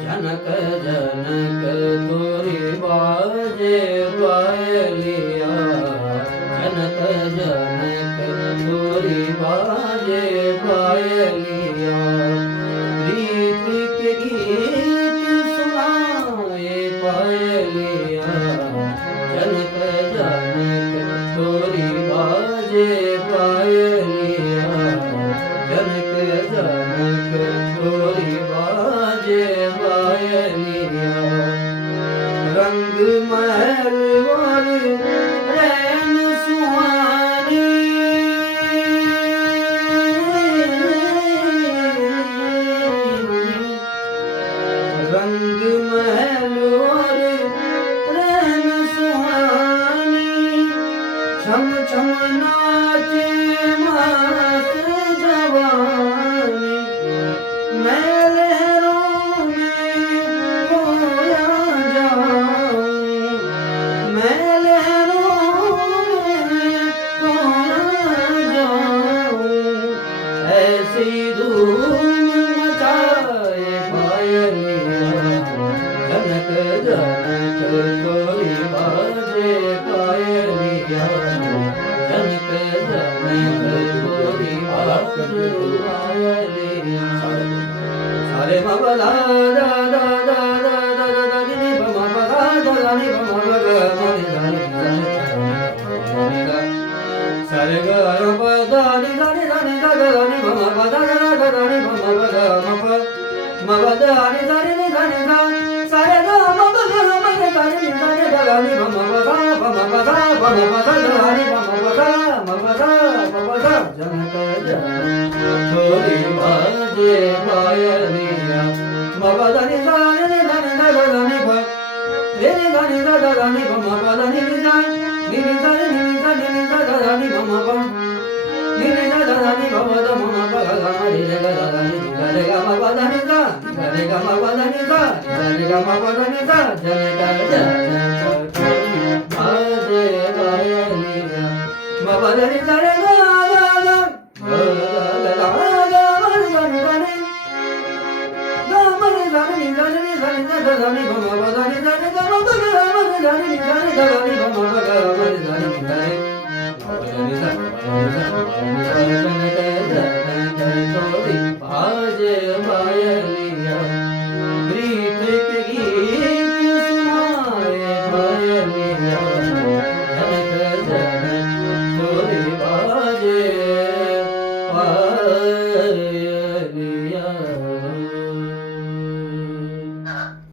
जनक जनक तोरी बाजे पायलिया, जनक जनक तोरी बाजे पायलिया, प्रीत के गीत सुनाए पायलिया, जनक जनक तोरी बाजे पायलिया, जनक जनक तोरी बाजे पायलिया, रंग महल वर रैन सुहानी, रंग महल वर रैन सुहानी, छम छम नाचे मस्त जवानी, मैं लहरों में खोया जाऊं, मैं लहरों में खोया जाऊं, ऐसी धूम मचाए पायलिया, जनक जनक तोरी बाजे पायलिया, जनक जनक तोरी बाजे पायलिया। सारे मबला दा दा दा दा दा दा दा नी ब म ब दा दा दा नी ब म ब ग म नी दा नी दा नी दा सारे ग र ब दा नी दा नी दा नी दा दा नी ब म ब दा दा दा दा नी ब म ब ग म ब दा नी दा नी दा नी दा सारे ग म ब ग म नी दा नी दा नी दा दा नी ब म ब दा ब म ब दा ब म ब दा दा नी ब म ब दा म ब दा म ब दा जनक जनक तोरी बाजे पायलिया, म ब दा नी दा नी दा नी दा दा नी ब रे नी दा नी दा दा नी ब म ब दा नी नी दा नी नी दा नी नी दा नी नी दा दा नी ब म ब नी नी दा दा नी ब म दा म म ब ग ग म रे ग दा दा नी दा रे ग म ब दा नी दा रे ग म ब दा नी दा रे ग म ब दा नी दा जनक जनक तोरी बाजे पायलिया, म ब दा नी दा रे ग ग ग ग ग ग ग म रे दा नी दा नी ग म रे दा नी दा नी दा नी दा दा नी ब म ब दा नी दा रे ग म ब ग म रे दा नी दा नी दा नी ब म ब ग म रे दा नी दा रे जनक जनक तोरी बाजे पायलिया, प्रीत के गीत सुनाए पायलिया, जनक जनक तोरी बाजे पायलिया।